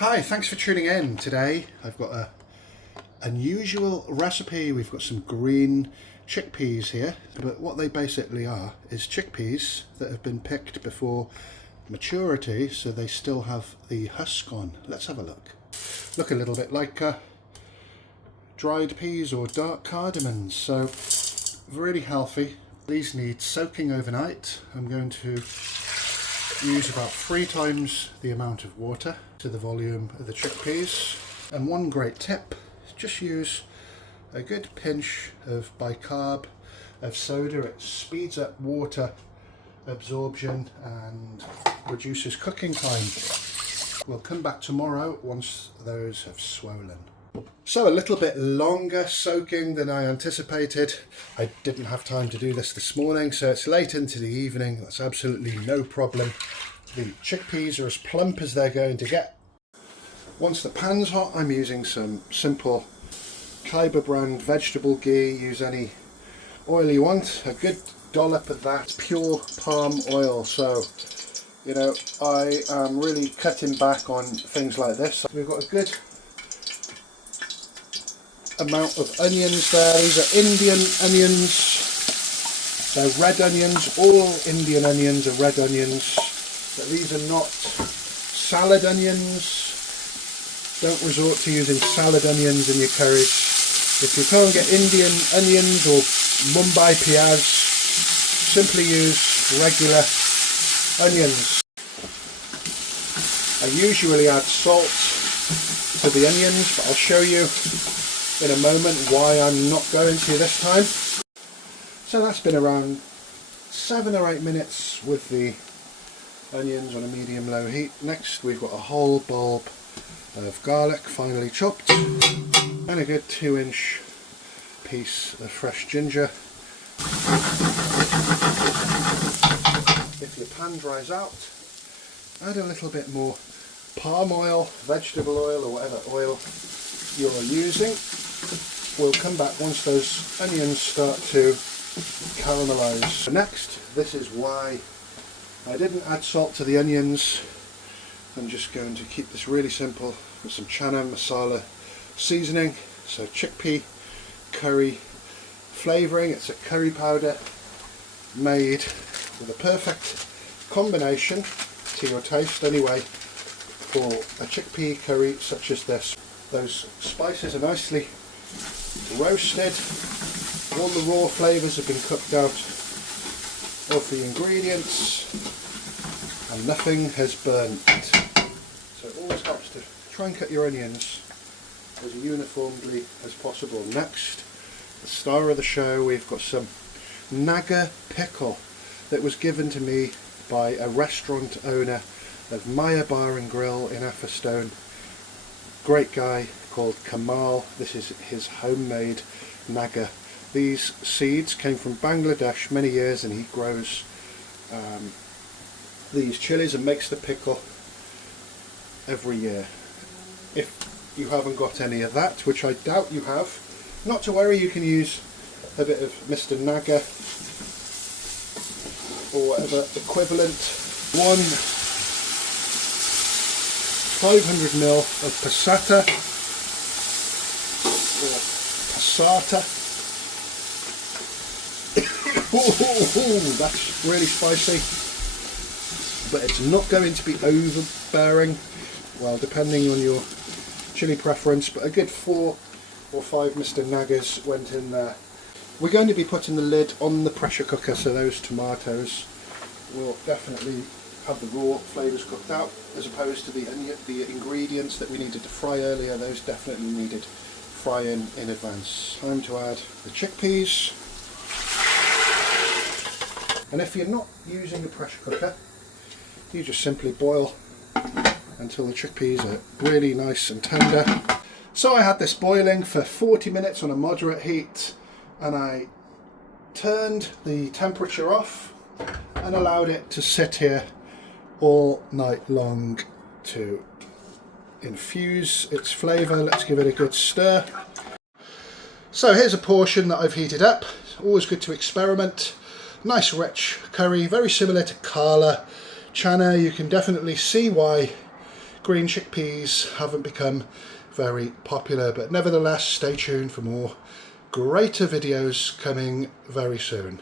Hi, thanks for tuning in. Today I've got a unusual recipe. We've got some green chickpeas here, but what they basically are is chickpeas that have been picked before maturity, so they still have the husk on. Let's have a look. Look a little bit like dried peas or dark cardamons, so really healthy. These need soaking overnight. I'm going to use about 3 times the amount of water to the volume of the chickpeas. And one great tip, just use a good pinch of bicarb of soda. It speeds up water absorption and reduces cooking time. We'll come back tomorrow once those have swollen. So a little bit longer soaking than I anticipated. I didn't have time to do this morning, so it's late into the evening. That's absolutely no problem. The chickpeas are as plump as they're going to get. Once the pan's hot, I'm using some simple Kyber brand vegetable ghee. Use any oil you want. A good dollop of that pure palm oil. So, you know, I am really cutting back on things like this. We've got a good amount of onions there. These are Indian onions. They're red onions. All Indian onions are red onions. But these are not salad onions. Don't resort to using salad onions in your curries. If you can't get Indian onions or Mumbai piyaz, simply use regular onions. I usually add salt to the onions, but I'll show you in a moment why I'm not going to this time. So that's been around 7 or 8 minutes with the onions on a medium-low heat. Next we've got a whole bulb of garlic finely chopped and a good 2-inch piece of fresh ginger. If your pan dries out, add a little bit more palm oil, vegetable oil, or whatever oil you're using. We'll come back once those onions start to caramelize. Next, this is why I didn't add salt to the onions. I'm just going to keep this really simple with some Chana masala seasoning. So chickpea curry flavouring. It's a curry powder made with a perfect combination to your taste anyway for a chickpea curry such as this. Those spices are nicely roasted. All the raw flavours have been cooked out of the ingredients and nothing has burnt. So it always helps to try and cut your onions as uniformly as possible. Next, the star of the show, we've got some Naga pickle that was given to me by a restaurant owner of Maya Bar and Grill in Atherstone. Great guy called Kamal. This is his homemade Naga. These seeds came from Bangladesh many years, and he grows these chilies and makes the pickle every year. If you haven't got any of that, which I doubt you have, not to worry, you can use a bit of Mr. Naga or whatever equivalent. 500 ml of passata or passata. That's really spicy, but it's not going to be overbearing. Well, depending on your chili preference, but a good 4 or 5 Mr. Nagas went in there. We're going to be putting the lid on the pressure cooker, so those tomatoes will definitely have the raw flavours cooked out, as opposed to the ingredients that we needed to fry earlier. Those definitely needed frying in advance. Time to add the chickpeas. And if you're not using a pressure cooker, you just simply boil until the chickpeas are really nice and tender. So I had this boiling for 40 minutes on a moderate heat, and I turned the temperature off and allowed it to sit here all night long to infuse its flavour. Let's give it a good stir. So here's a portion that I've heated up. It's always good to experiment. Nice rich curry, very similar to Kala Chana. You can definitely see why green chickpeas haven't become very popular, but nevertheless stay tuned for more greater videos coming very soon.